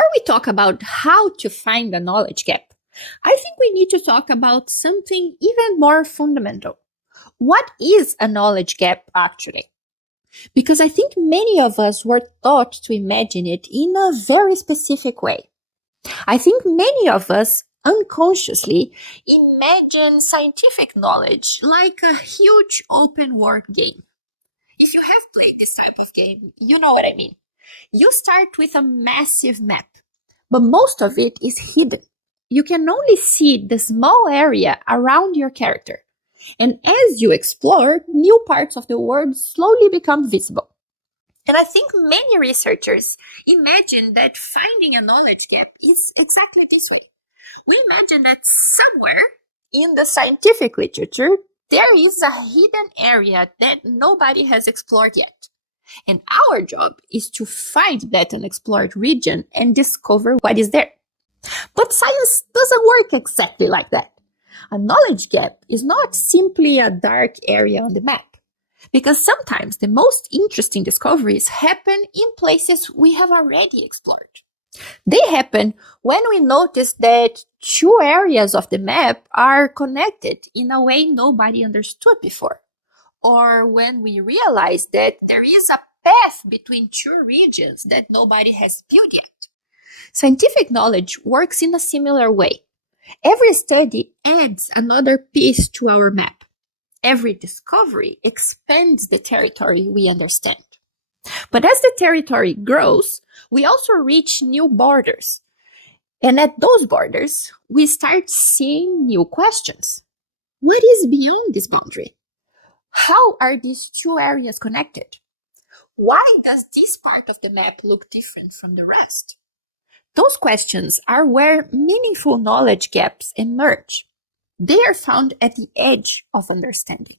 Before we talk about how to find a knowledge gap, I think we need to talk about something even more fundamental. What is a knowledge gap actually? Because I think many of us were taught to imagine it in a very specific way. I think many of us unconsciously imagine scientific knowledge like a huge open world game. If you have played this type of game, you know what I mean. You start with a massive map, but most of it is hidden. You can only see the small area around your character. And as you explore, new parts of the world slowly become visible. And I think many researchers imagine that finding a knowledge gap is exactly this way. We imagine that somewhere in the scientific literature, there is a hidden area that nobody has explored yet. And our job is to find that unexplored region and discover what is there. But science doesn't work exactly like that. A knowledge gap is not simply a dark area on the map, because sometimes the most interesting discoveries happen in places we have already explored. They happen when we notice that two areas of the map are connected in a way nobody understood before, or when we realize that there is a path between two regions that nobody has built yet. Scientific knowledge works in a similar way. Every study adds another piece to our map. Every discovery expands the territory we understand. But as the territory grows, we also reach new borders. And at those borders, we start seeing new questions. What is beyond this boundary? How are these two areas connected? Why does this part of the map look different from the rest? Those questions are where meaningful knowledge gaps emerge. They are found at the edge of understanding.